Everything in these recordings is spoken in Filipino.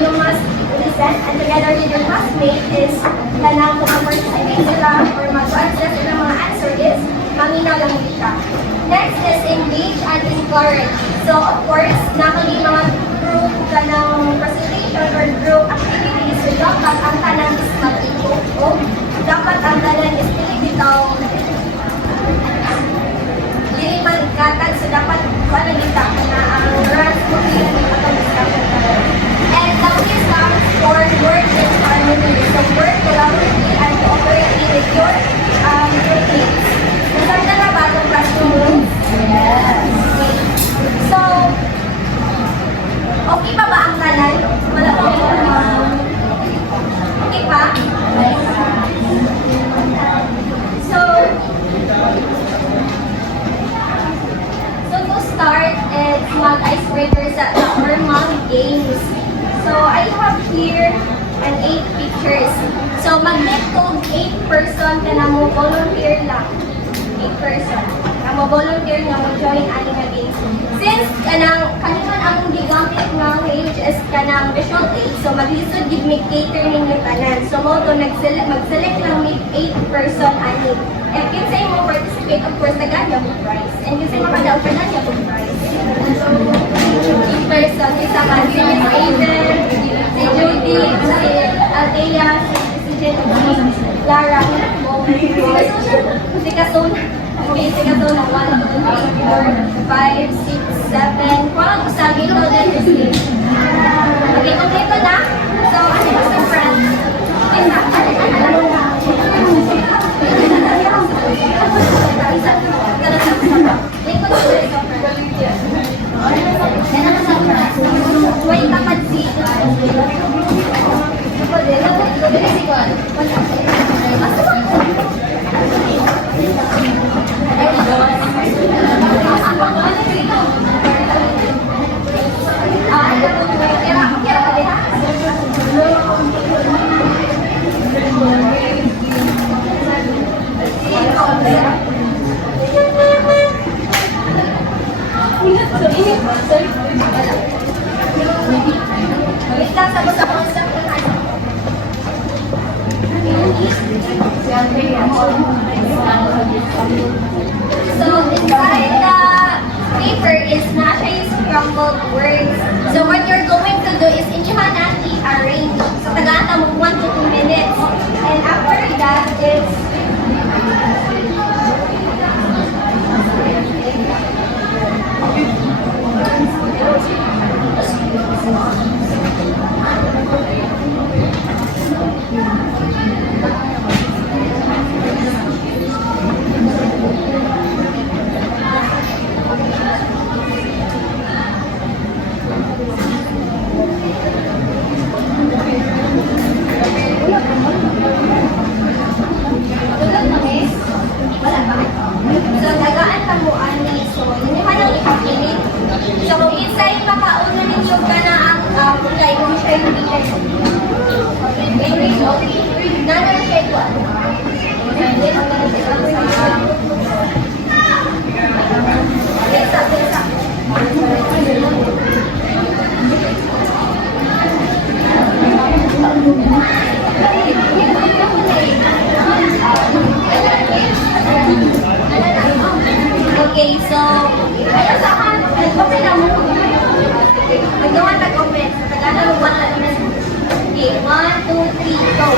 you must listen and together with your classmate is kanang kung mag-participate sila or mag-answer sila mga answer is maminaw lang kita. Next is engage and encourage. So of course, nakagi mga group kanang presentation or group activities. So dapat ang tanan is mag-ikot o dapat ang tanan is bitaw dili man katag so dapat wala kita na ang runs mo dili atong discussion and the key stands for work in harmony. So work collaboratively and cooperatively with your teammates. Nasaan na ba itong classroom? Yes. Okay. So, okay pa ba ang tanan? Wala pa okay pa? So to start, it's mag-icebreakers or mag-games. So I have here an 8 pictures. So mag-get to 8 person ka na mo volunteer lang. 8 person. Na mo volunteer na mo join ani nga games. Since kanang kaniman ang gigamit nga page is kanang visual aid, so maglisod gid mig cater ninyo tanan. So mo to mag-select lang mig 8 person ani. And kinsay mo participate, of course, naganya mo prize. And kinsay mo kada open na mo prize. So, 8 person, isa ka, si Miss Aiden, si Judy, si Althea, si Jen, Lara, si Kasona. Okay, si Kasona, 1, 2, 3, 4, 5, 6, 7. Kung ang usagi ko din is 8. Okay, kompleto na. So, ano yung sa friends? So inside the paper is not a scrambled words. So what you're going to do is inyohan natin i-arrange. So tagata mo 1 to 2 minutes. And after that is okay, so ayaw sa akin, nag-open na mo. Magawa nag-open. Tagalan mo 1 minute. Okay, 1, 2, 3, go.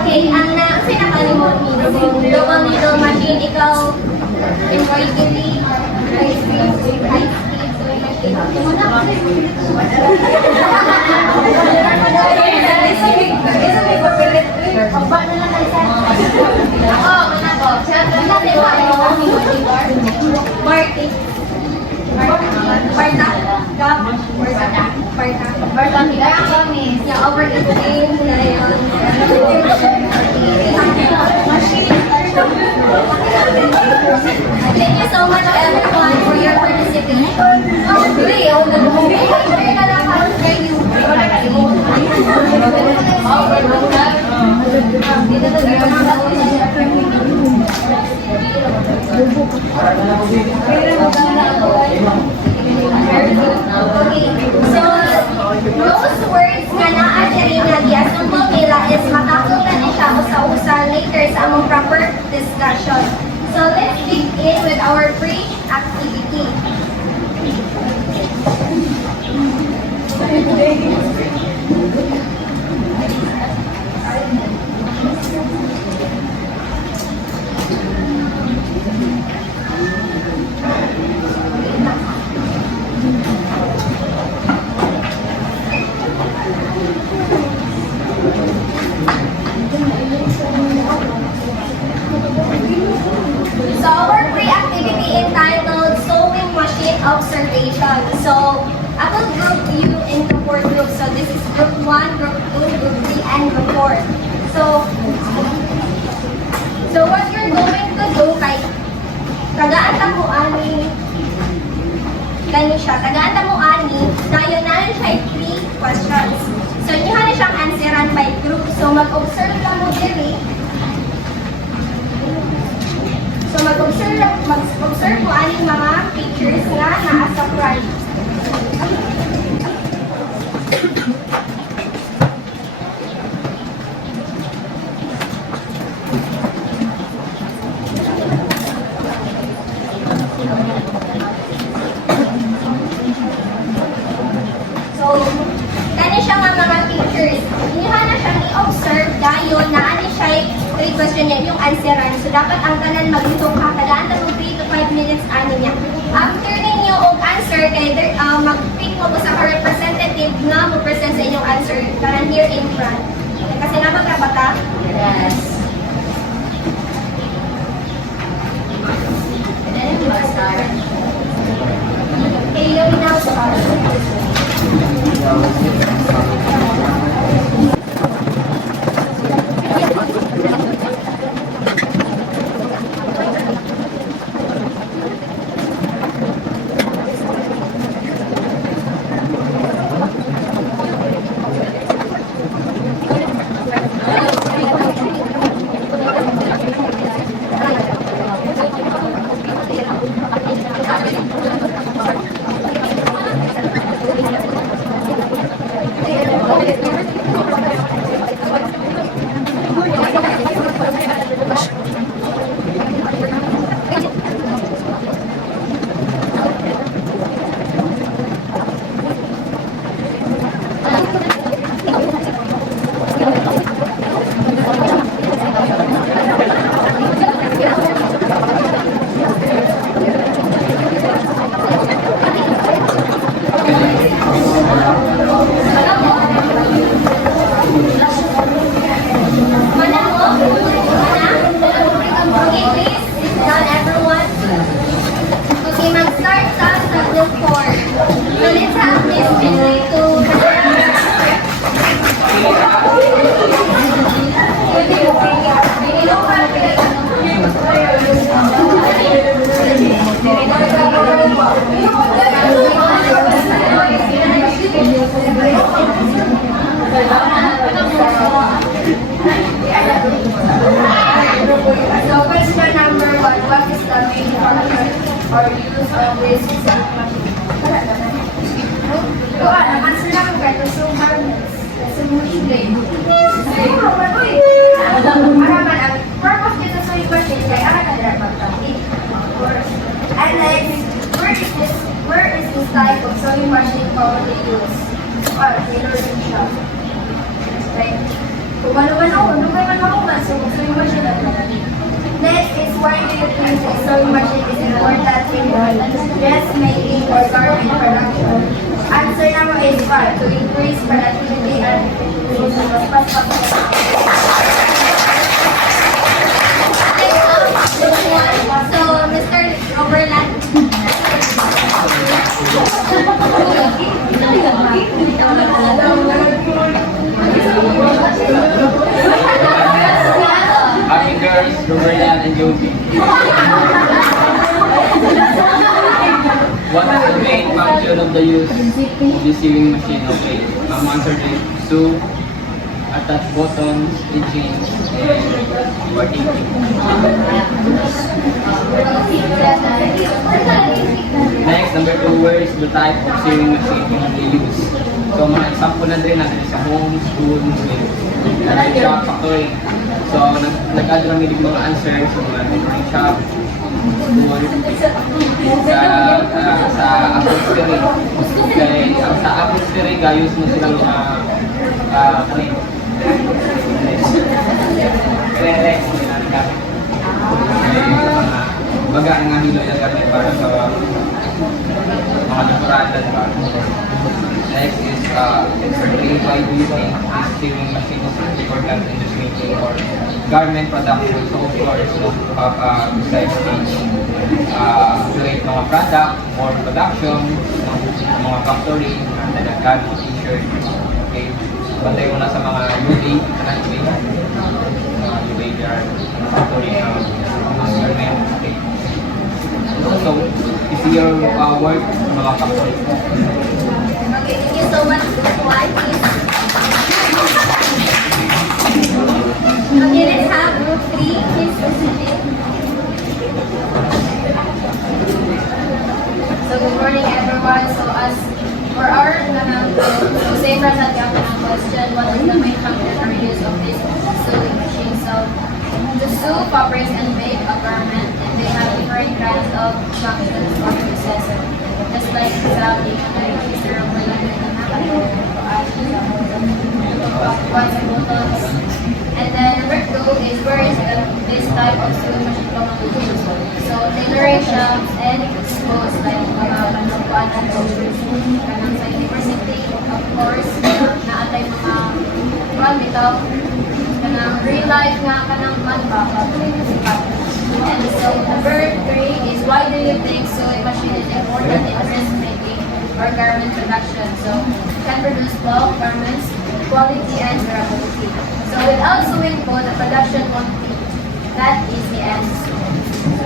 Okay, ang sinakalimot nito, the one little machine, ikaw embroidery, ice cream, Marty. Marta. Gab. Marta. Yeah, overeating na yun. Thank you so much everyone for your participation. So, those words nga naa diri nga giasumbo nila is makakita ni siya usa-usa later sa among proper discussion. So, let's dig in with our pre-activity. So our pre-activity entitled Sewing Machine Observation. So I will group you into 4 groups. So this is group 1, group 2, group 3, and group 4. So what you're going to do kay tagaan ta mo ani kani siya tagaan ta mo ani dayon na siya 3 questions. So inyo na siyang answeran by group. So mag-observe lang mo diri. So mag-observe mo ani mga pictures nga naa sa front. So, kani siya nga mga pictures. Inyo na siyang i-observe dayon naa ni siya 3 question niya yung answeran. So, dapat ang tanan maglitong ka. Kadaan na 3 to 5 minutes ano niya. After ninyo og answer, kay mag-pick mo sa representative na mo-present sa inyong answer. Kanan here in front. Kasi napagkabata? Yes. Okay, you now start. or use of this machine. Answer lang ka, so harness. Solution din. Araman, ang purpose dito sa sewing machine, kaya ang nagdapat kami. And next, where is this type of sewing machine commonly used? Or tailoring shop? Right? Kung ano-ano, so sewing machine lang. Next is why do you think a sewing machine is important in dressmaking or garment production? Answer to increase productivity and so, Mr. Overland. Happy girls, Roberlan and Josie. What is the main function of the use of the sewing machine? Okay, answer this. Sew, attach buttons, stitching, and working. Next, number 2, where is the type of sewing machine we use? So, mga example na din natin sa home, school, shop, factory. So, nag-add lang yung mga answer sa mga different shop, school, sa upholstery. Kaya, sa upholstery, gayos mo silang re-rex nila gamit. Baga nga nila yung gamit para sa mga dekorada, diba? Next is, why do you think this sewing machine is important in the making or garment production? So of course, to have besides stage, create mga product, more production, mga factory, nagkano, t-shirt, okay? Bantay mo na sa mga UV, UV factory, garment, okay? Also, is your work sa mga factory? Okay, thank you so much. Why, please? Okay, let's have group 3. Please proceed. So, good morning, everyone. So, as for our same present question, what is the main function or use of this sewing machine? So, to sew, fabrics, and make a garment, and they have different kinds of functions or uses. Just like sa Mr. buttons. And then number 2 is where is this type of sewing machine commonly used. So tailoring shops and schools like Kanukuan and kanang sa university, of course, naatay mga bitaw kanang real life nga kanang manufacturing. And so number 3 is why do you think sewing machine is important in dressmaking or garment production? So it can produce bulk garments, quality and durability. So without sewing po, the production won't be. That is the answer.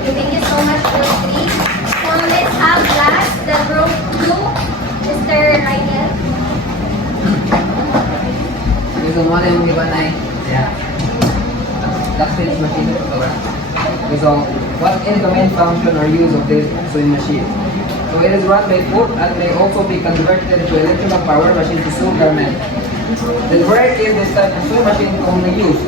Okay, thank you so much, group 3. So let's have last the group 2, Mr. Raigel. Good morning, everyone. Yeah. That's the machine. So, what is the main function or use of this sewing machine? So, it is run by foot and may also be converted to electrical power machine to sew garment. Then, where is this type of sewing machine commonly used?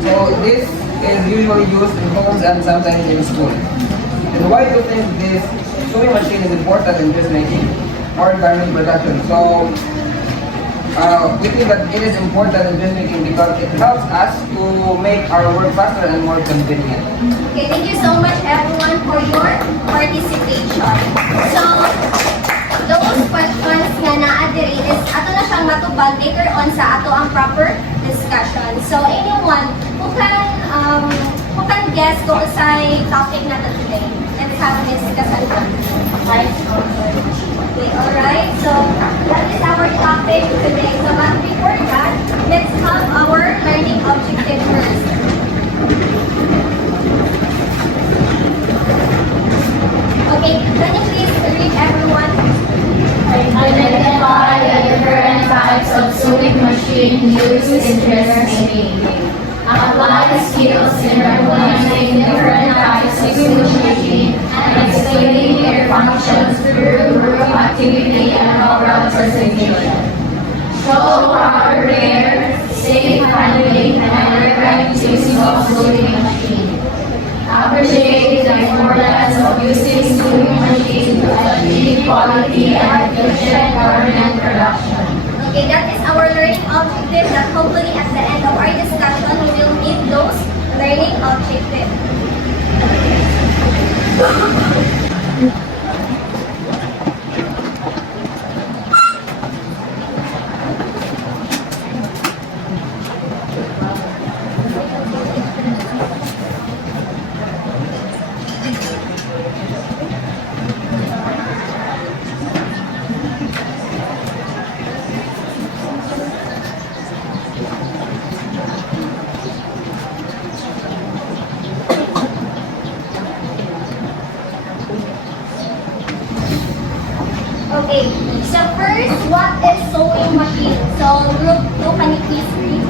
So, this is usually used in homes and sometimes in school. And why do you think this sewing machine is important in dressmaking or garment production? So, we think that it is important in dressmaking because it helps us to make our work faster and more convenient. Okay, thank you so much everyone for your participation. So, those questions nga naa-diri is ato na siyang matubag later on sa ato ang proper discussion. So, anyone who can guess kung sa'y topic natin today? Let's have this discussion. Okay, alright. So, that is our topic today. So, but before that, let's have our learning objective first. Okay, can you please read everyone? Identify the different types of sewing machine used in dressmaking. Apply the skills in recognizing different types of sewing machine and explaining their functions through group activity and oral presentation. Show proper care, safe handling, and correct using of sewing machine. Appreciate the importance of using sewing machine to achieve quality and efficient garment production. Okay, that is our learning objective that hopefully at the end of our discussion, we will meet those learning objectives. Okay, so first, what is sewing machine? So group 2, can you please read?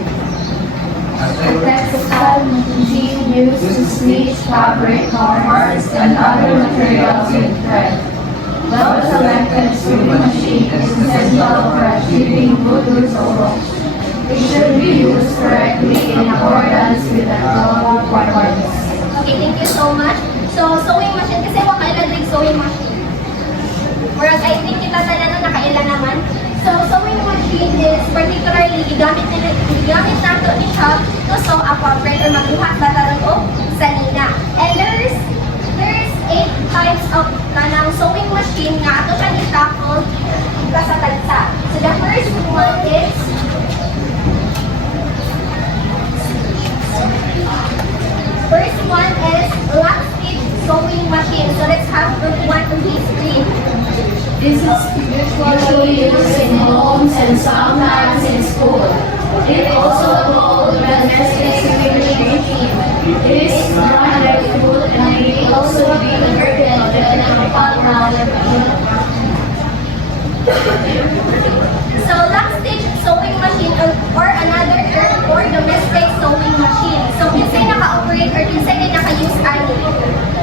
A textile machine used to stitch fabric, covers, and other materials with thread. Well-selected sewing machine is essential for achieving good results. It should be used correctly in accordance with the law requirements. Okay, thank you so much. So, sewing machine, kasi wala kailan sewing machine. Whereas I think kita tanan na nakailan naman. So, sewing machine is particularly gigamit nato ni siya to sew a fabric or magbuhat ba taron og salina. And there's 8 types of kanang sewing machine nga ato siya i-tackle sa tagsa. So, the first one is lock stitch sewing machine. So, let's have group 1 to his screen. This is usually used in homes and sometimes in school. It is also called domestic sewing machine. It is run by foot and may also be converted depending upon the So, lock stitch sewing machine or another term for domestic sewing machine. So, kinsay naka-operate or kinsay kay naka-use ani.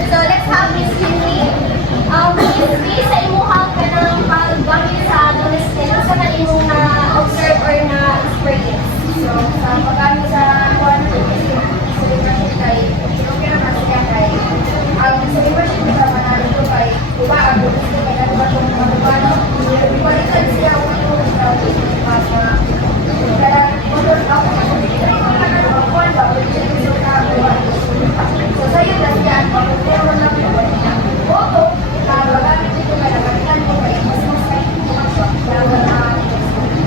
So, let's have Miss Henry. History sa imuhang ka ng paggamit sa domestic sa kanimong na-observe or na-experience. So, sa pagkano sa kuwan ko kasi sewing machine kay okay naman siya kay ang sewing machine sa manalo ko kay diba ang gusto kay ano ba itong ano palitan siya ulo sa mga kaya ako ako kuwan ba so sa'yo na siya pero na oto magamit ito kay nagalitan ko kay mas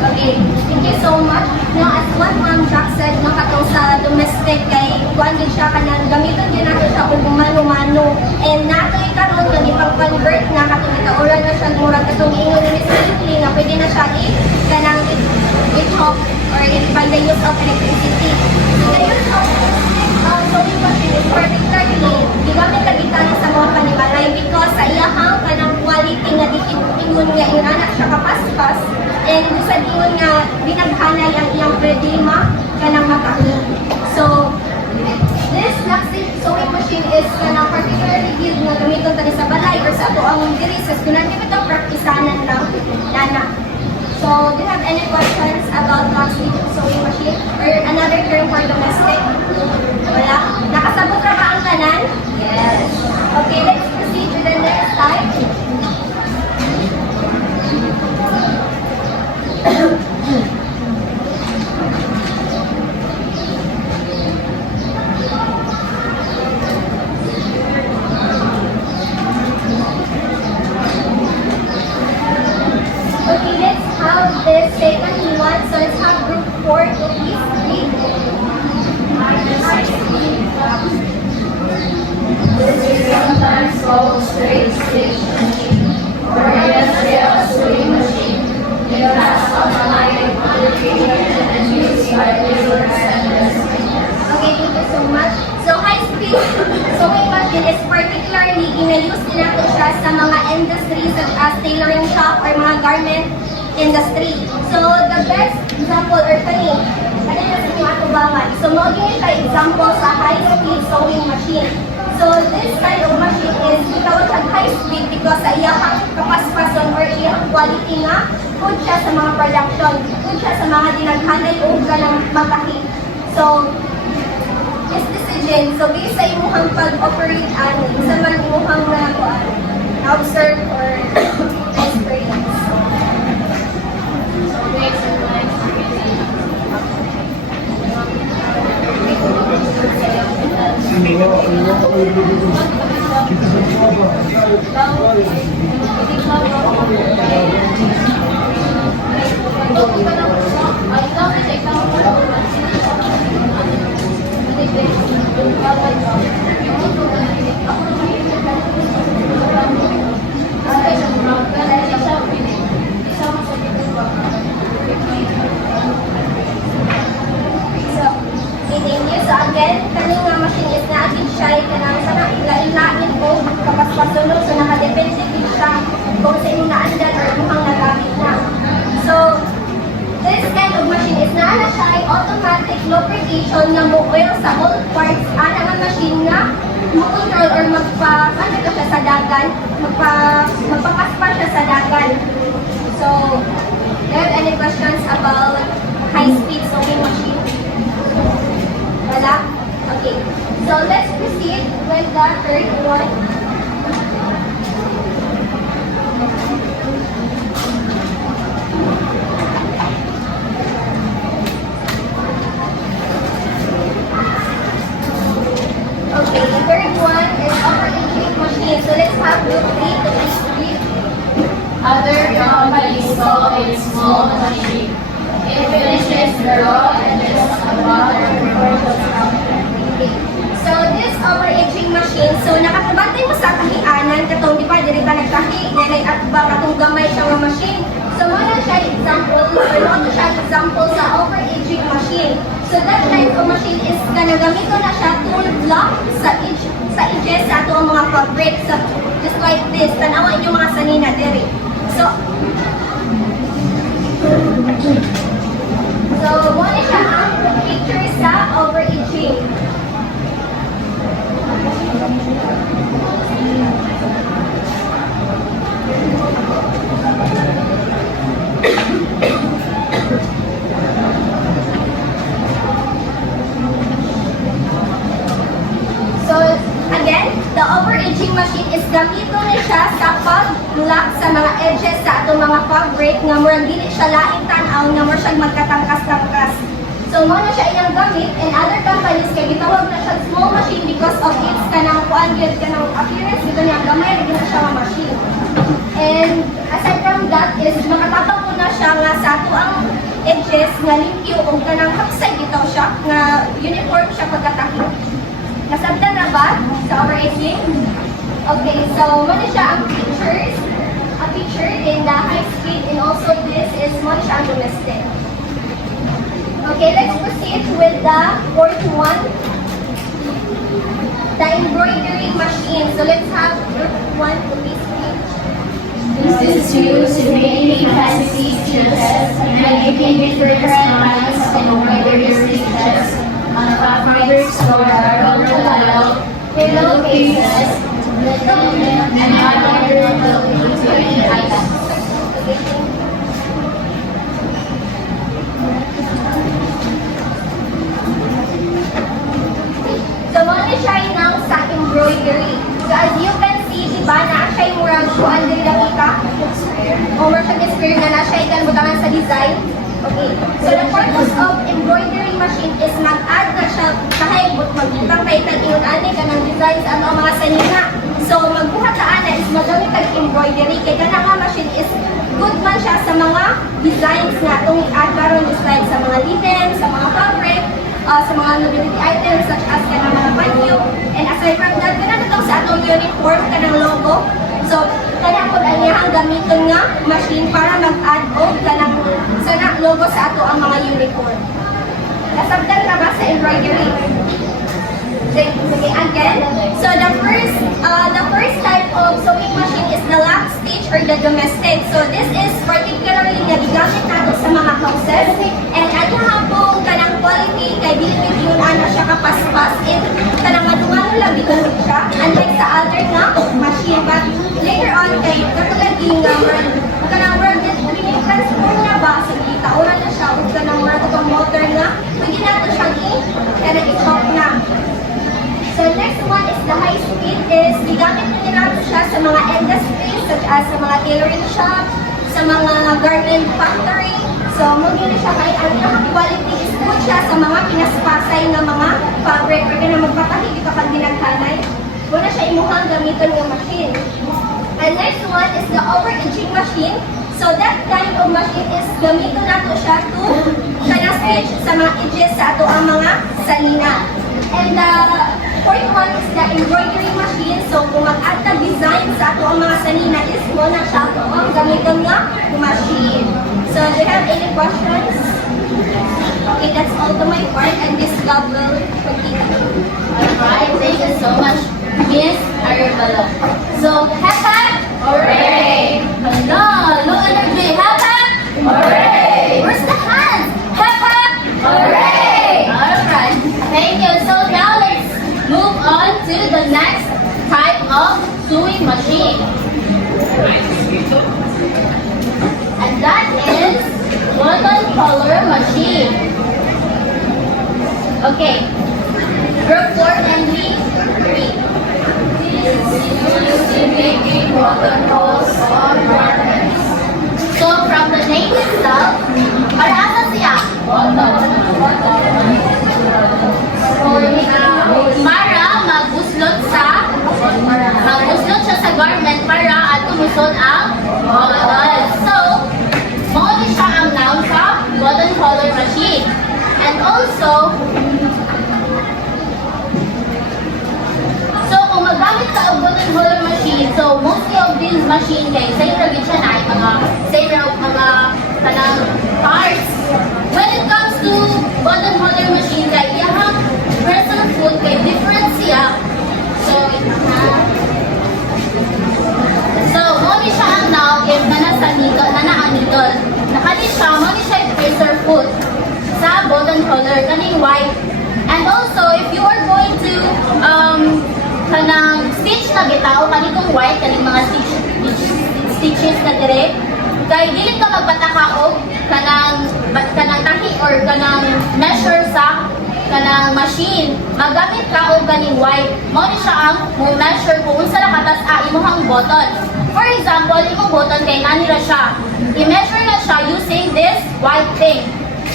Okay, thank you so much. Now, as what Ma'am Jack said, no, katong sa domestic kay kuan din siya kanang gamiton din nato siya og mano-mano. And nato ikaron nga ipag-convert na katong itauran na siya murag katong ingon ni simply nga pwede na siya kanang i-chop or by the use of electricity. So, the use of sewing machine is particularly gigamit kagitan sa mga panimalay because sa iyahang kanang quality nga ingon nga yun anak siya kapaspas. And sa ingon nga binaghanay ang iyang problema kanang matahi. So, this plastic sewing machine is kanang particularly good nga gamiton tani sa balay or sa ato ang diri sa eskwelahan di ba praktisanan lang nana. So, do you have any questions about plastic sewing machine or another term for domestic? Wala? Nakasabot na ba ang tanan? Yes. Okay, let's proceed to the next slide. Okay, let's have this second one. So let's have group 4 to please read. This is sometimes called straight stitch machine or industrial sewing machine. It has automatic application and used by laborers and residents. Okay, thank you so much. So high-speed sewing machine is particularly ina-use nila ito siya sa mga industries such as tailoring shop or mga garment industry. So the best example or kani na sa inyo atubangan. So magiging ka example sa high-speed sewing machine. So this kind of machine is gitawag sa high-speed because sa iyang kapaspason or iyang quality nga good siya sa mga production, good siya sa mga dinaghanay o ganang matahi. So this decision, so based sa imuhang pag-operate ani, sa man imuhang na-observe or experience. So based on my function na mo oil sa all parts ana nga machine nga mo-control or magpa-ano ka siya sa dagan, magpapaspa siya sa dagan. So, do you have any questions about high-speed sewing machine? Wala? Okay. So, let's proceed with the third one. Okay, the third one is overaging machine. So let's have Luke read the history. Other companies call it small machine. It finishes the raw edges of water before it goes out. Okay. So this overaging machine, so nakatubantay mo sa kahianan, katong di ba, dili ba nagkahi, nilay at ba katong gamay siya nga machine. So muna siya example, or muna siya example sa overaging machine. So that type of machine is ganagamit ko na siya to block sa edges sa ato ang mga fabric. So just like this, tanawa yung mga sanina diri. So muna siya ang picture sa overaging. So, again, the overaging machine is gamito na siya sa pag-lock sa mga edges sa atong mga fabric nga murag dili siya laing tan-aw nga murag siya magkatangkas-tangkas. So, mo na siya iyang gamit and other companies kay gitawag na siya small machine because of its kanang kuan gyud kanang appearance dito niya gamay ra gyud na siya nga machine. And aside from that is makatabang ko na siya nga sa ato ang edges nga limpyo o kanang hapsay bitaw siya nga uniform siya pagkatahi. Nasabtan na ba sa overaging? Okay, so muna siya ang pictures. A picture in the high speed and also this is muna siya ang domestic. Okay, let's proceed with the fourth one. The embroidery machine. So let's have group one to this page. This is used to making fancy stitches and making different kinds of embroidery stitches on fabrics for pillowcases, and other utility items. So muna siya ng sa embroidery. So as you can see, di ba, na siya yung murag kuan diri nakita? O murag siya square na na siya ikan butangan sa design. Okay. So the purpose of embroidery machine is mag-add na siya kahit magbutang kayo tag-ingon ani ka ng design sa ano ang mga sanina. So magbuhat na ana is magamit tag embroidery kay kana nga machine is good man siya sa mga designs nga itong i-add karon just like sa mga linen, sa mga fabric, sa mga nobility items such as kanang mga panyo. And aside from that, kana na sa atong uniform kanang logo. So kana pod ang iyang gamiton nga machine para mag-add og kanang sana logo sa ato ang mga uniform. Nasabtan na ba sa embroidery? Sige, again. So the first type of sewing machine is the lock stitch or the domestic. So this is particularly nagigamit nato sa mga houses. And ano hapong kanang quality kay dili yun ana siya kapaspas in kanang madungano lang dito siya. Unlike sa other nga machine, but later on kay katulad yung kanang word transform na ba sa kita ora na siya ug kanang word ug motor nga pwede nato siyang kanang i-chop na. So next one is the high speed is gigamit na nato siya sa mga industries such as sa mga tailoring shop, sa mga garment factory. So mo gyud siya kay ang iyang quality is good siya sa mga pinaspasay nga mga fabric pwede na magpatahi kapag ginaghanay. Wala siya imuhang gamiton nga machine. And next one is the overaging machine. So that kind of machine is gamiton nato siya to kana stitch sa mga edges sa ato ang mga salina. And the fourth one is the embroidery machine. So kung mag-add na design sa ato ang mga sanina is mo na siya to ang gamiton nga machine. So do you have any questions? Okay, that's all to my part and this job will continue. Alright, thank you so much, Miss Arevalo. So, hep-hep! Hooray! Hala, low energy. Hep-hep! Hooray! Where's the hands? Hep-hep! Hooray! Alright. And that is button color machine. Okay. Group 4, kindly read. Used in making buttonholes on garments. So from the name itself, para asa siya? Para magbuslot siya sa garment para at tumusod ang button. So, muna siya ang noun sa button color machine. And also, so kung magamit ka og button color machine, so mostly of these machine kay same ra gid siya na ay mga kanang parts. When it comes to button color machine kay iyang pressure foot kay different siya. So muna siya ang noun if ang needle. Nakali siya, muna siya yung pressure foot sa button color kaning white. And also if you are going to kanang stitch na bitaw kanitong white kaning mga stitches na dire kay dili ka magpataka og kanang tahi or kanang measure sa kanang machine magamit ka og kaning white mao ni siya ang mo measure kung unsa ra katas imong button. For example, imong button kay nani ra siya i-measure na siya using this white thing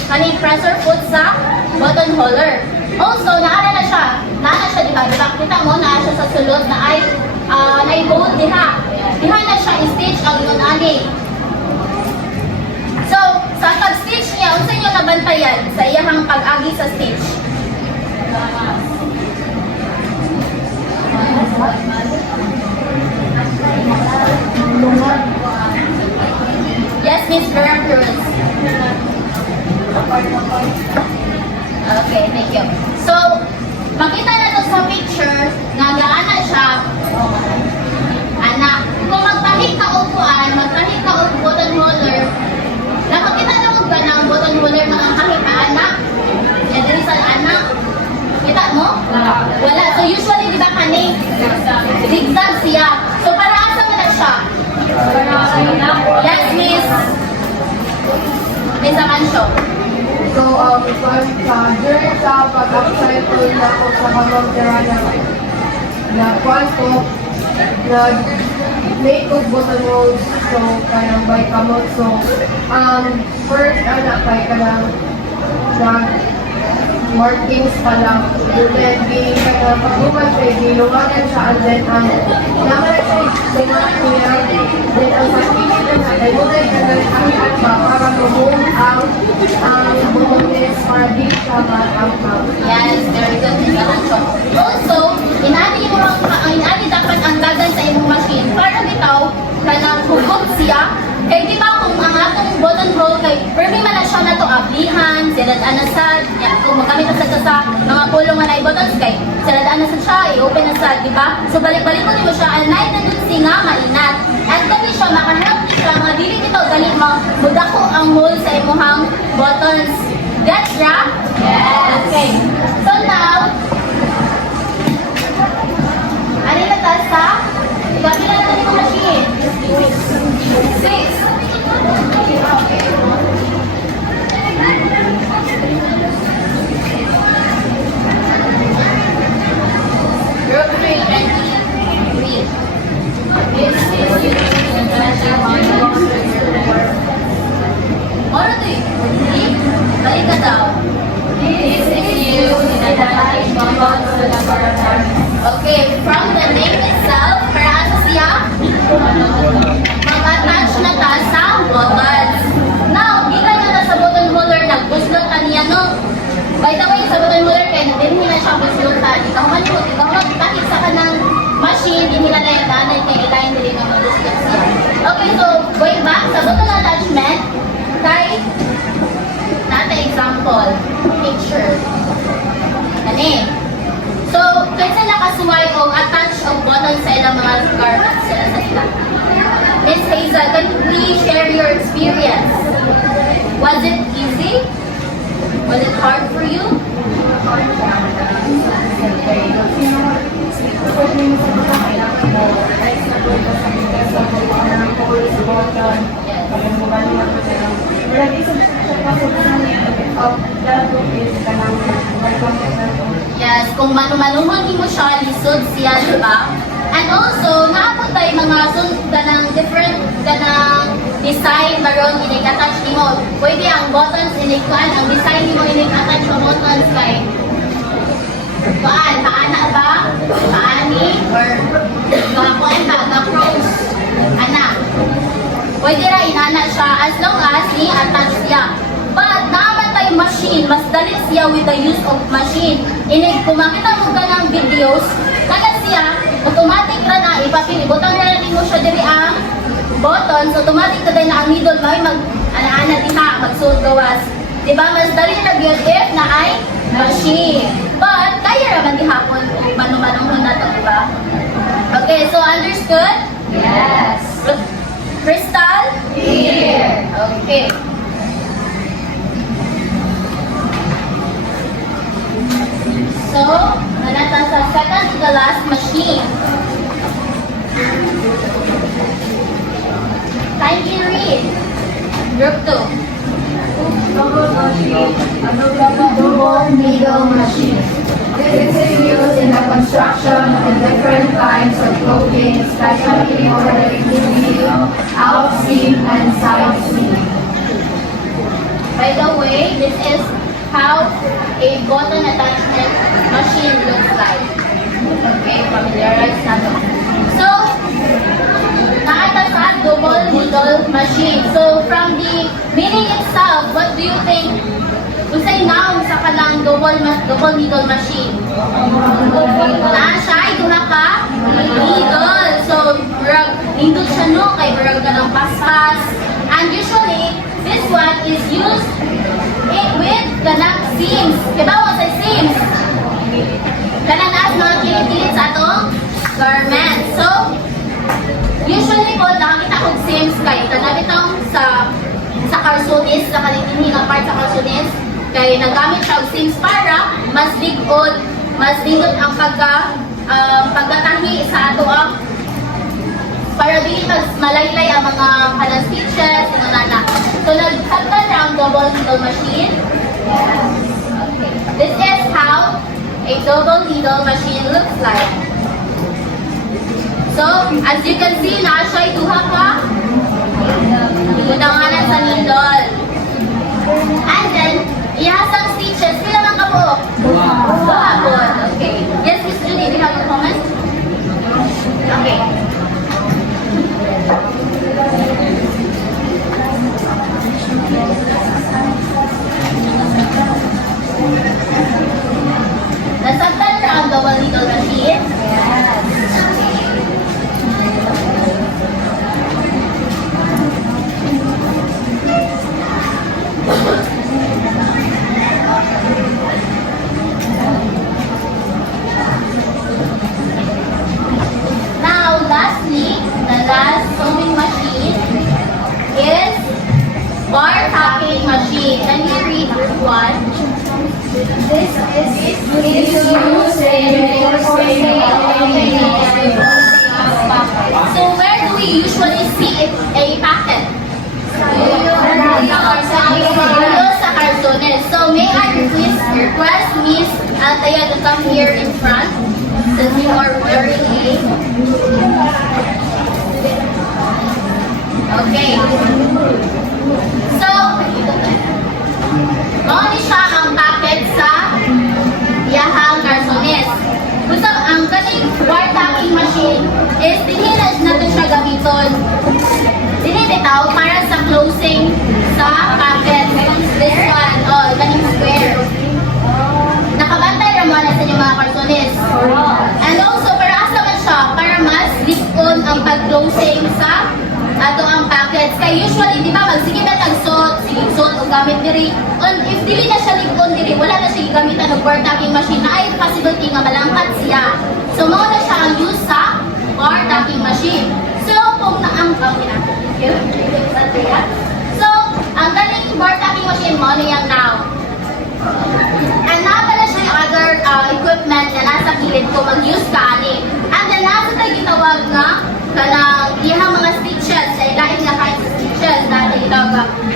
kaning pressure foot sa button holder. Also, naana siya, diba? Kita mo, naa siya sa sulod na ay na-hold diha. Diha na siya, i-stitch ang yun ani. So, sa pag-stitch niya, unsa inyo nabantayan sa iyahang pag-agi sa stitch? Yes, Miss Vera Cruz. Okay, thank you. So, makita na to sa picture nga gaana siya. Anak, kung magpahit ka og button holder, na makita na mo ba ng button holder na ang kahit anak? Yan din sa anak. Kita mo? Wala. So, usually, di ba kani? Zigzag siya. So, para asa mo na siya? Yes, Miss. Miss Amancio. So, during sa pag-upcycle na ako sa hamang tirana, kwan ko, nag-make of button holes, so, kayang by kamot. So, first, kay ka lang, markings pa lang. Then, pag-uman siya, giluwagan siya, and then, naman siya, sinat niya, then, ang pag-ibig na natin, muna yung nagkakahian ba, para lumong ang bumones, para di siya mag-out. Yes, very good, Miss Amancio. Also, inani dapat ang dagan sa imong machine para bitaw kanang hugot siya. Kay di ba kung ang atong button hole kay permi man na siya na to ablihan, silad-an na sad, kung magamit na sad sa mga pulong nga na buttons kay silad-an na sad siya, i-open na sad, di ba? So balik-balik mo siya, and night na dun nga mainat. At dali siya, makahelp siya, mga dili dito, dali mudako ang hole sa imuhang buttons. That's right? Yes. Okay. So now, ano yung natas sa? Gabi na natin yung machine. 6. Group 3 and 3. This is used to measure bundles or balik ka daw. This is used in attaching bundles to the laboratory. Okay, from the name itself, para asa siya? Mag-attach na ta sa buttons. Now, di ka na sa button holder, nag-buslot ka niya, no? By the way, sa button holder, kaya hindi na siya buslotan. Ikaw takit sa kanang machine, hindi ka na yung danay, kaya ilayin hindi nga mag-buslot siya. Okay, so, going back sa button attachment, kay natin example, picture. Kani. So, kasi nakasuway o attach ang button sa ilang mga garments sila sa ila. Miss Hazel, can you please share your experience? Was it easy? Was it hard for you? Kasi button. Kalimutan mo po sila. Lagi sa pasok of that book is kanang Yes, kung manumanuhon mo siya, lisod siya, di ba? And also, naapot tayo mga ganang different ganang design maron inig-attach nimo. Pwede ang buttons inig-kuan, ang design nimo inig-attach sa buttons kay paana ba? Paani? Or kuan ba? Na-pros? Ana. Pwede ra inana siya as long as ni-attach siya. But naman tayo machine, mas dali siya with the use of machine. Inig, kung makita mo ka ng videos, kaya siya, automatic ra na, ipapili, butang na rin mo siya diri ang buttons, automatic na din na ang needle may mag-ana diha, magsuot gawas. Diba, mas dali na yun if na ay machine. But, kaya raman gihapon kung manumanong na to, diba? Okay, so understood? Yes. Crystal? Here. Okay. So, nanata sa second to the last machine. Kindly read. Group 2. double needle machine. This is used in the construction of different kinds of clothing, especially for the individual out seam and side seam. By the way, this is how a button attachment machine looks like. Okay, familiarize natin. So, naata sa double needle machine. So, from the meaning itself, what do you think? Kung sa'y noun sa kalang double needle machine. Na siya ay duha ka needle. So, nindot siya no, kay murag ka ng paspas. And usually, this one is used with kanang seams. Diba mo sa seams? Kanang as mga kinikilit sa atong garment. So, usually po, nakakita kong seams kay kanang itong sa carsones, sa kalitinhi ng part sa carsones. Kaya nagamit siya og seams para mas bigod, mas bigod ang pagkatahi sa ato ang para di mas malaylay ang mga kanang stitches, mga nana. So, nagtagtan na ang double needle machine. Okay. This is how a double needle machine looks like. So, as you can see, na siya duha ka butanganan sa needle. And then, ihasang stitches. Pila man ka po? Duha po. Okay. Yes, Miss Judy, do you have a comment? Okay. Nasaktan na ang double needle machine? Yes. Now, lastly, the last sewing machine is bar tacking machine. Can you read group 1? This is used in reinforcing So where do we usually see a packet? Sa cartones. So may I request Miss Altaya to come here in front since you are wearing a... Okay. So, mauni siya ang packet sa yahang cartones. Gusto ang kaning bar tacking machine is dinilas natin siya gamiton. Dinititaw para sa closing sa packet. This one, oh, kaning square. Nakabantay raman na sa inyong mga cartones. And also, para asa man siya, para mas likon ang pag-closing sa ato ang packets. Kaya usually, di ba, magsige na tag-suot, sige suot o gamit diri. And if dili na siya likon diri, wala na siya gamitan ng bar tacking machine na ay possibility nga malangkat siya. So, mao na siya ang use sa bar tacking machine. So, kung naang So, ang galing bar tacking machine mo, ano yung now? And na pala siya yung other equipment na nasa kilid ko mag-use ka ani. And then nasa tayo gitawag nga kanang ihang mga stitches ay lain nga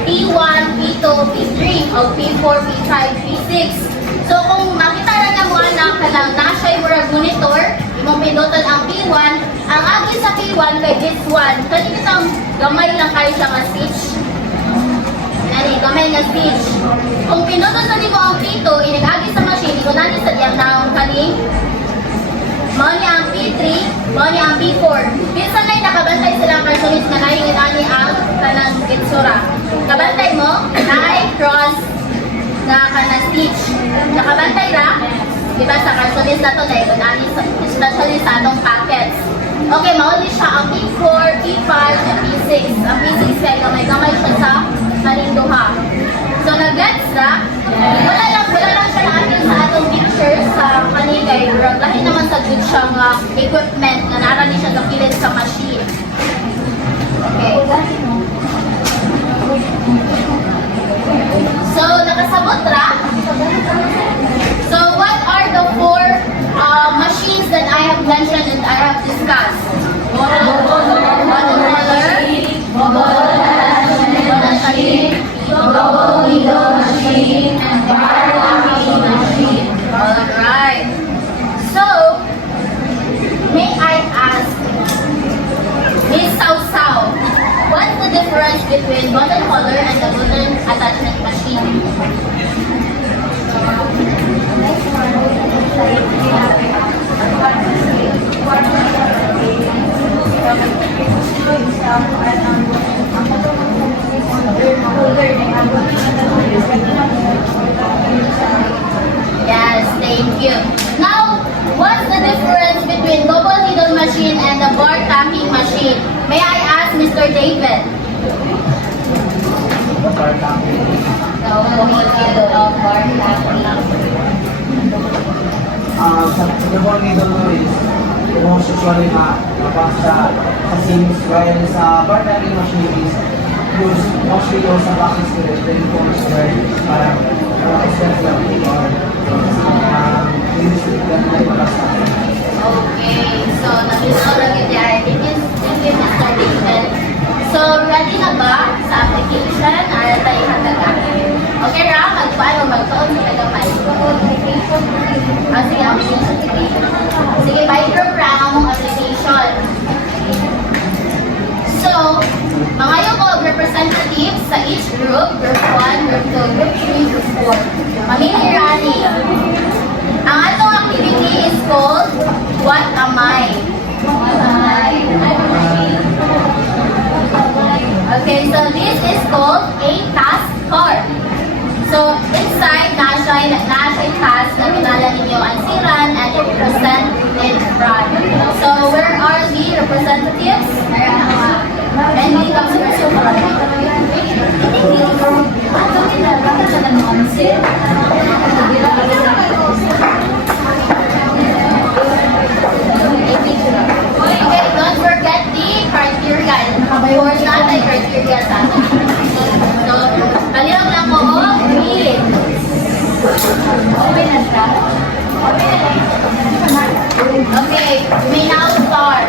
P1, P2, P3, o P4, P5, P6. So kung makita na nga mo anak ka lang na siya'y murag monitor, imong pindutan ang P1, ang agi sa P1 kay this one, kani kitang gamay lang kayo siya nga speech. Ani, gamay nga speech. Kung pindutan sa nimo ang P2, inagagi sa machine, iko nani sa diyang naong kaning mao ni ang P3, mao ni ang P4. Minsan ay nakabantay silang cartoonist na naingin ani ang kanang gitsura. Kabantay mo, naay cross na kanang stitch. Nakabantay ra, di ba sa cartoonist na to na ito, especially sa atong packets. Okay, mao ni siya ang P4, P5, at P6. Ang P6 kay gamay-gamay siya sa kaning duha. So nag-gets na, wala lang siya natin sa atong pictures sa kanigay. Lahat naman sa good siyang equipment na narani siya kapilit sa machine. Okay. So, nakasabot ra. So, what are the four machines that I have mentioned and I have discussed? Watercolor, global needle machine, and wire laminating machine. Alright. So, may I ask, Miss Sausaw, what's the difference between button color and the button attachment machine? Yes, thank you. Now, what's the difference between double needle machine and the bar tacking machine? May I ask Mr. David? Double needle of bar tacking. Sa double needle mo is kung usually kapag sa seams, while sa bar tacking machine is use mostly yung sa practice ko rin, then kung where parang extend lang or use it lang na ibabasa. Okay, so nabisa na kita. Thank you, Mr. David. So, ready na ba sa application? Para tayo hataga. Okay, Ra, magpaano magtuon sa tagamay. Sige, application. Sige, by-program ang application. So, mga yung representatives sa each group, group 1, group 2, group 3, group 4. Mamimirani. Ang atong activity is called What Am I? Okay, so this is called a task card. So, inside, nasa task na pinala ninyo ang siran and represent in front. So, where are the representatives? And we come to okay, don't forget the criteria. Or not the criteria sa atin. So, kalirang lang mo, read. Okay, may now start.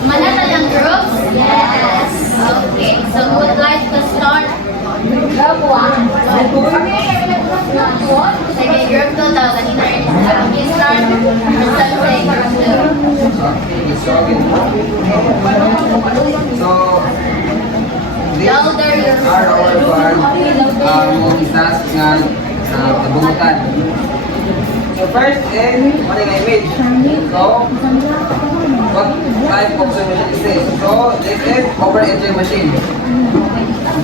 Manana yung groups? Yes. Okay, so who would like to start? Group 1. Sige, group 2 daw. Kanina rin. Okay, start. Presenting group 2. So, these Louder your are our part mga task nga nabungutan. first is running image. So, what type of sewing machine is this? So, this is over-edging machine.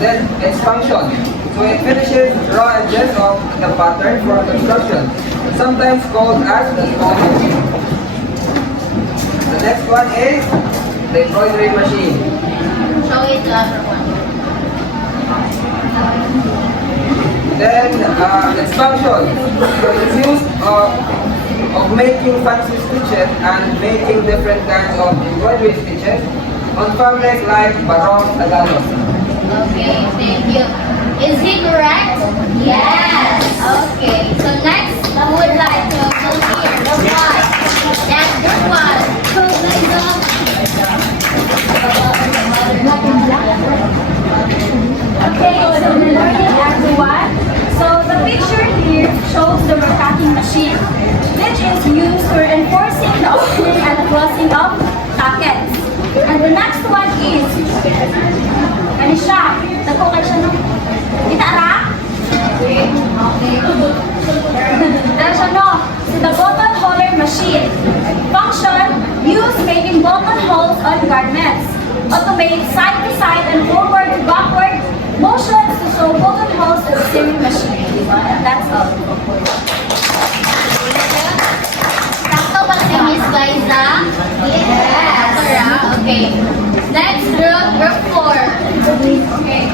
Then, its function. So, it finishes raw edges of the pattern for construction, sometimes called as the sewing machine. The next one is the embroidery machine. Show it to everyone. Then, its function. So, it's used of making fancy stitches and making different kinds of embroidery stitches on fabric like barong Tagalog. Okay, thank you. Is he correct? Yes. Okay, so next, who would like to go here? Group one. Yes, group one. Okay, so good morning everyone. So the picture here shows the mercatting machine, which is used for enforcing the opening and the closing of packets. And the next one is, ano siya? Nagkukay siya no? Itara? Okay. Ano siya no? So the button holder machine. Function, use making button holes on garments. Automate side to side and forward to backward motions to sew button holes to the sewing machine. And that's all. Sakto ba si Miss Liza? Yes. Okay. Next group, group 4. Okay.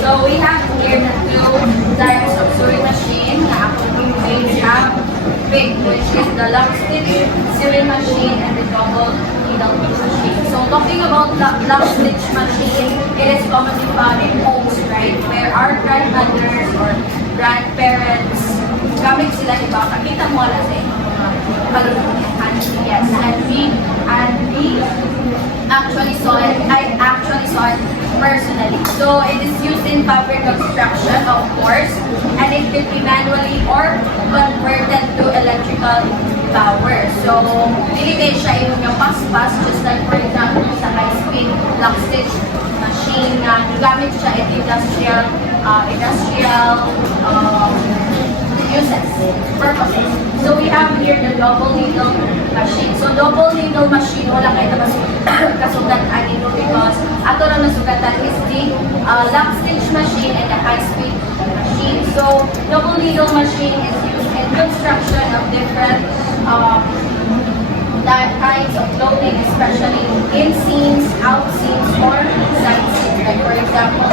So we have here the two types of sewing machine na akong we have big, which is the lock stitch sewing machine and the double needle machine. So talking about the lock stitch machine, it is commonly found in homes, right? Where our grandmothers or grandparents gamit sila, diba? Kakita mo wala sa inyong mga kaluluhan. Yes, and we actually saw it. I actually saw it personally. So it is used in fabric construction, of course, and it can be manually or converted to electrical power. So ilagay siya yung paspas, just like for example sa high-speed lock stitch machine na gamit siya in industrial uses, purposes. So we have here the double needle machine. So double needle machine, wala kayo na kasugatan ito because ato na nasugatan is the lock stitch machine and the high speed machine. So double needle machine is used in construction of different kinds of clothing, especially in seams, out seams, or side seams. Like for example,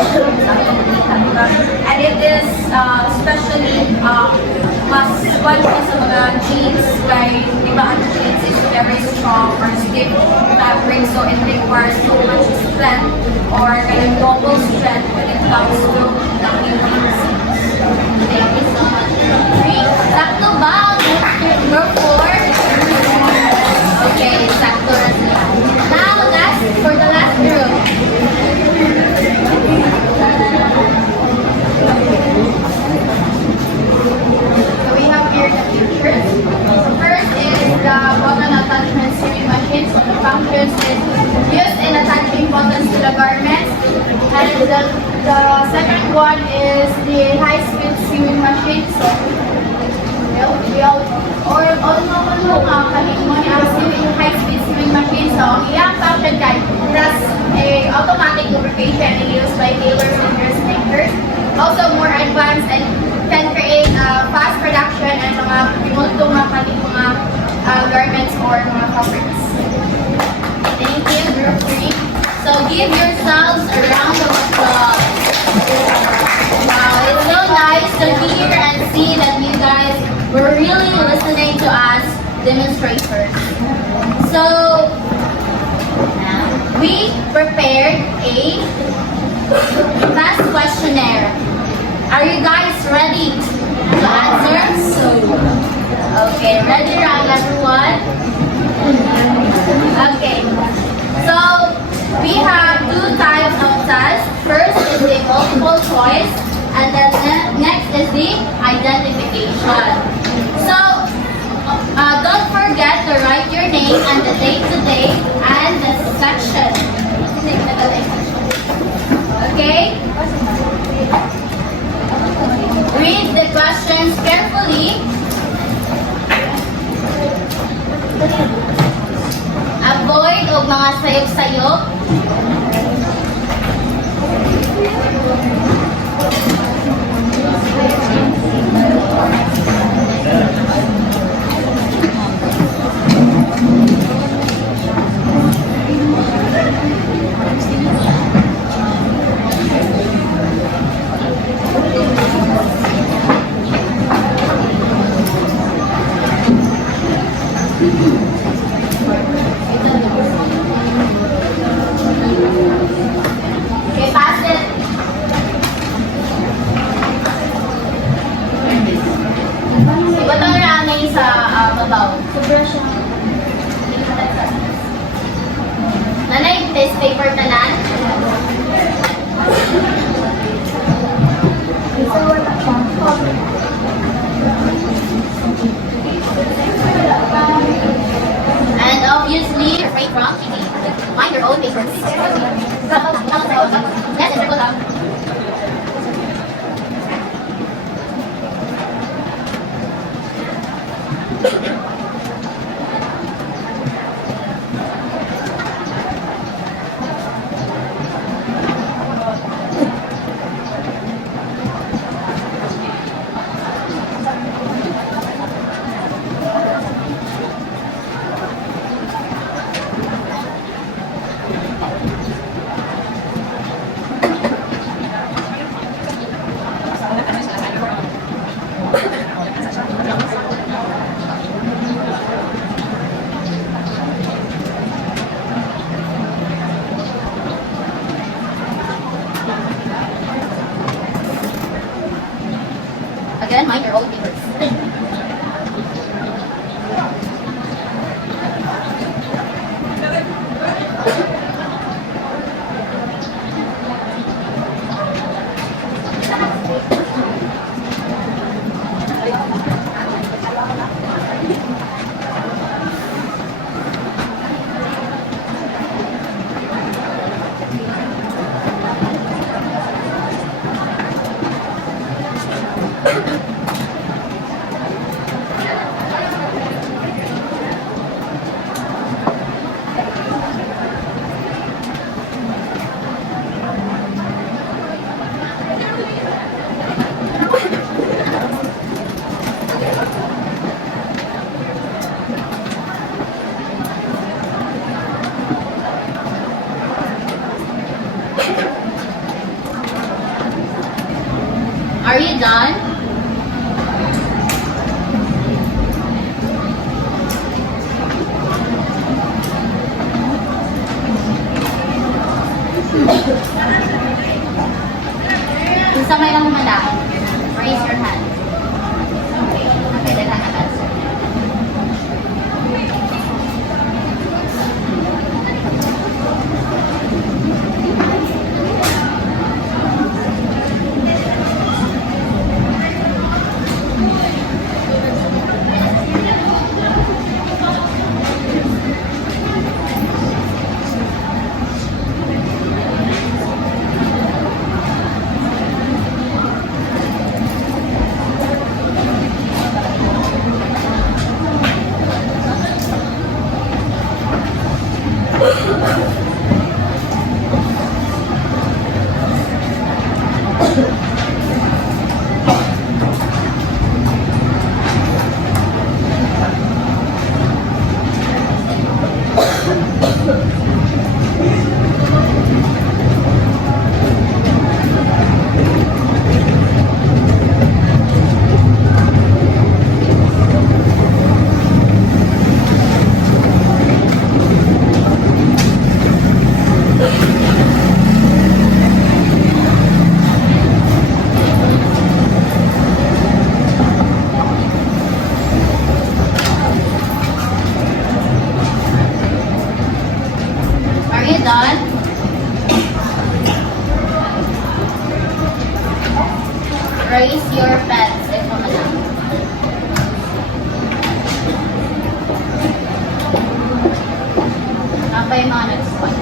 and it is especially mas one sa mga jeans, like di ba ang jeans is very strong or stiff fabric, so it requires so much strength or kind of double strength when it comes to locking these seams. Thank you so much. Sakto ba? Group 4? Okay, sakto na sila. Now, for the last group. So we have here the pictures. So first is the button attachment sewing machine. So the functions is used in attaching buttons to the garments. And the second one is the high-speed sewing machine. So we all know nga kanin mo niya sewing high-speed sewing machine. So ang iyang function kay that's a automatic lubrication used by tailors and dressmakers. Also more advanced and can create fast production and mga pinultong mga garments or mga fabrics. Thank you, group 3. So give yourselves a round of applause. Wow, it's so nice to hear and see that you guys were really listening to us demonstrators. So we prepared a fast questionnaire. Are you guys ready to answer? Okay, ready, round everyone? Okay, so we have two types of tests. First is the multiple choice, and then next is the identification. So don't forget to write your name and the date today and the section. Okay? Read the questions carefully. Avoid og mga sayop-sayop. Okay, pass it. Iba tang ranay sa babaw. Sobra siya. Nanay, test paper tanan. So, wala siya. And obviously, refrain from cheating. Mind your own papers. Yes, circle lang. Again, mind your own papers. Are you done? Kung sa may lang humanda, raise your hand. Okay, then answer. Are you done? Raise your pens if wala. Apa yung mga next one?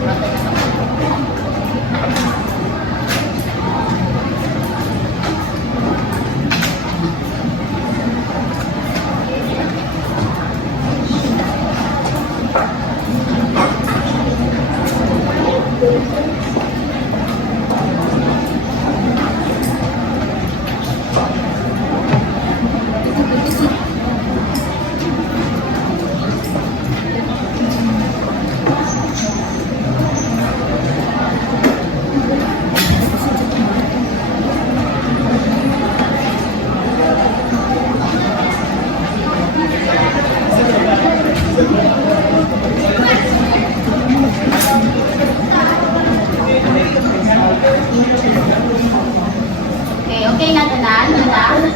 Okay na tanan, anak?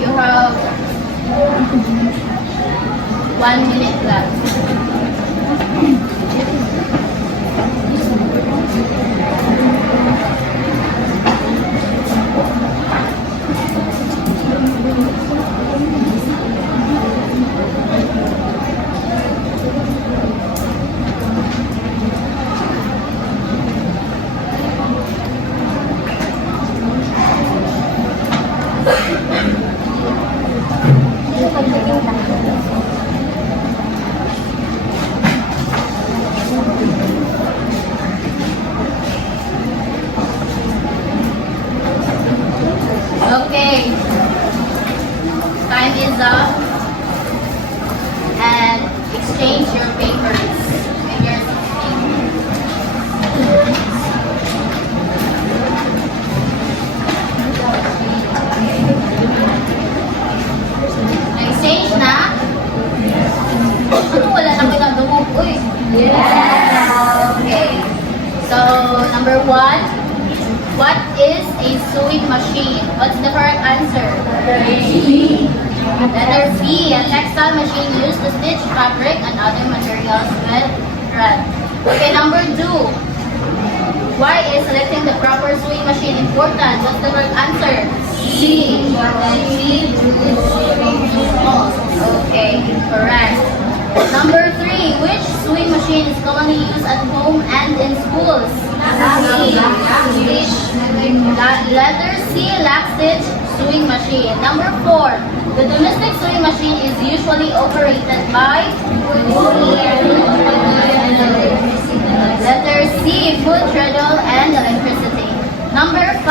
You have 1 minute left. Okay. Time is up. And exchange your papers. And your exchange na? Ano, wala na pinagdumog. Uy. Okay. So, number 1. What is a sewing machine? What's the correct answer? Letter B. A textile machine used to stitch fabric and other materials with thread. Okay, number 2. Why is selecting the proper sewing machine important? What's the correct answer? C. Okay, correct. Number 3. Which sewing machine is commonly used at home and in schools? Letter C, lap stitch sewing machine. Number 4, the domestic sewing machine is usually operated by letter C, foot treadle and electricity. Number 5,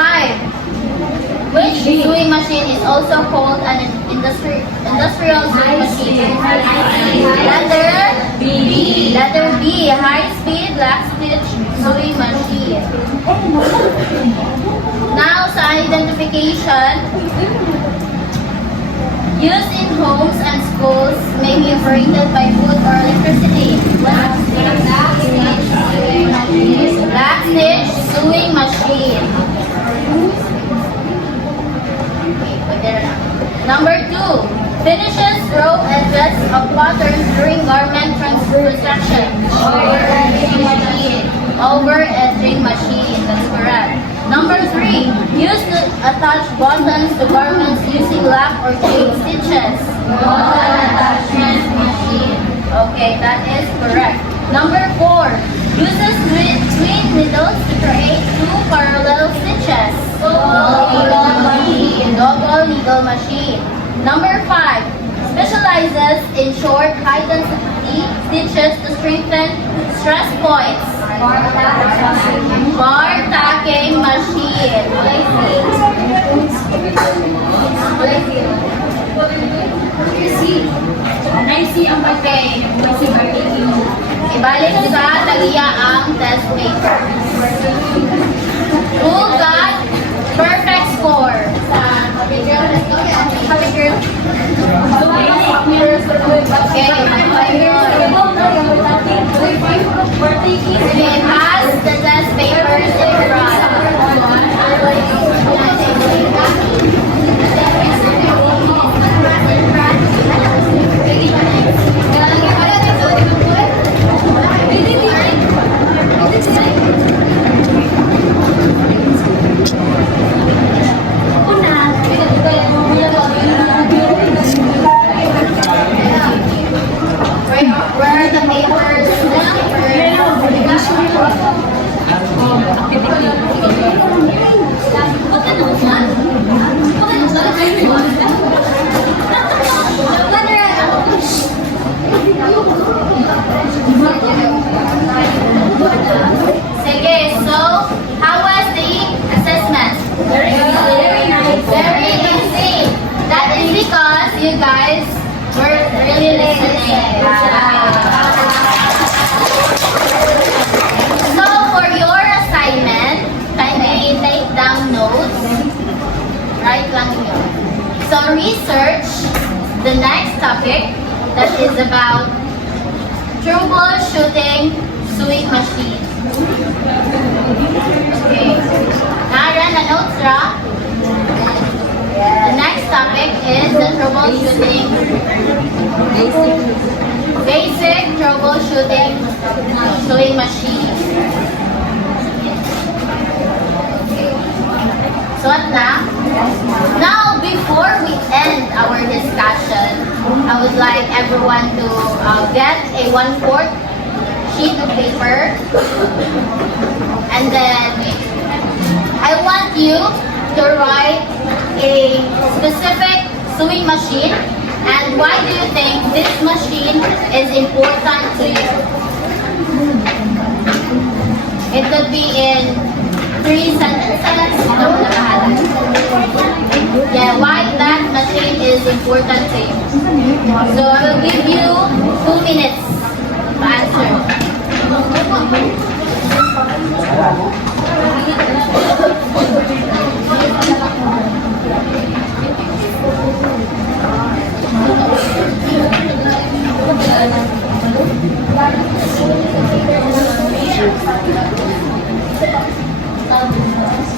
which sewing machine is also called an industrial sewing machine? Letter B, high-speed lap stitch sewing machine. Now, sa identification, used in homes and schools may be operated by wood or electricity. Lap stitch sewing machine. Okay, pwede na. Number 2, finishes row and threads of patterns during garment construction. Over a string machine. That's correct. Number 3, used to attach buttons to garments using lap or chain stitches. Button attachment machine. Okay, that is correct. Number 4, uses twin needles to create 2 parallel stitches. Double needle machine. Number 5, specializes in short, high-density stitches to strengthen stress points. Bar tacking machine. Okay. Ibalik sa tagiya ang test paper. Who got perfect score? Okay. Okay, pass the test papers in front. Where are the papers? Sige, so how was the assessment? Very easy. That is because you guys were really listening. So for your assignment, kindly take down notes. Write lang nyo. So research the next topic that is about troubleshooting sewing machine. Okay. extra. The next topic is the troubleshooting. Basic troubleshooting sewing machine. So what na? Now, before we end our discussion, I would like everyone to get a 1/4 sheet of paper, and then I want you to write a specific sewing machine and why do you think this machine is important to you. It could be in 3 sentences. Ikaw na bahala. Yeah, why that machine is important to you. So I will give you 2 minutes to answer.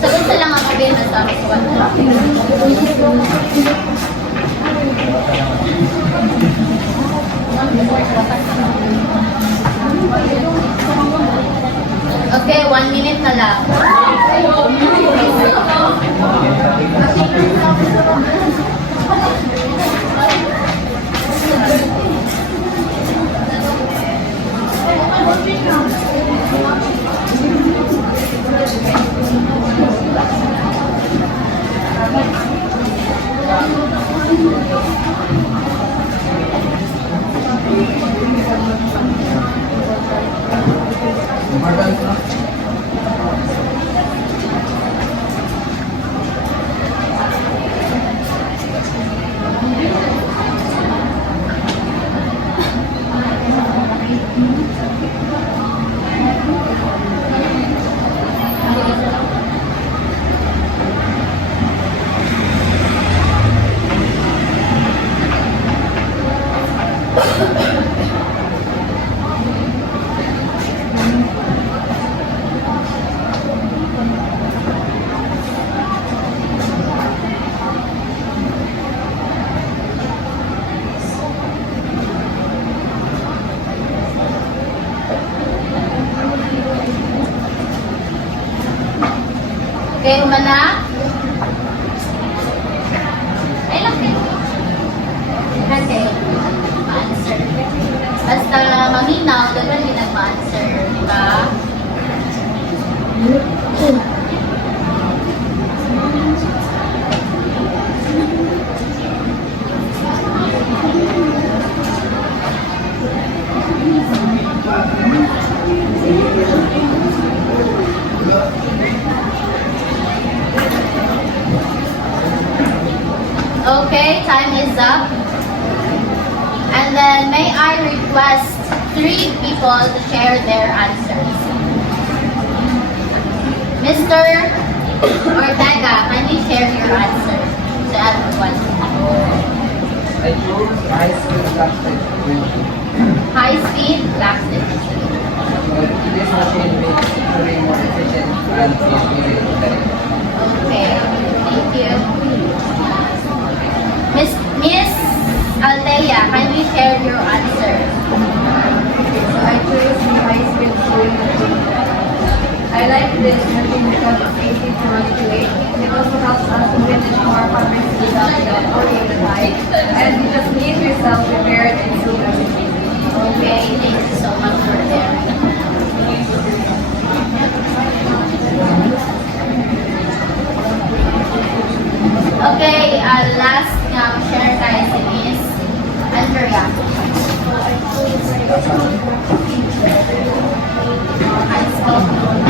Sagot sa lang ako din na sa Okay, 1 minute na lang. Okay, humana? Ay, lang din. Kasi, ma-answer. Basta maminaw, dapat din nag-ma-answer. Diba? Okay, time is up. And then may I request 3 people to share their answers. Mr. Ortega, can you share your answer to everyone? I chose high-speed plastic. High-speed plastic. This machine makes sewing more efficient and is easy to carry. Okay, thank you. Miss Althea, can you share your answer? I chose the high-speed sewing machine. I like this machine because it's easy to manipulate. It also helps us to finish more fabrics without holding the tie. And you just need yourself prepared and sew the machine. Okay, thank you so much for sharing. Okay, last share tayo si Miss Andrea. High school.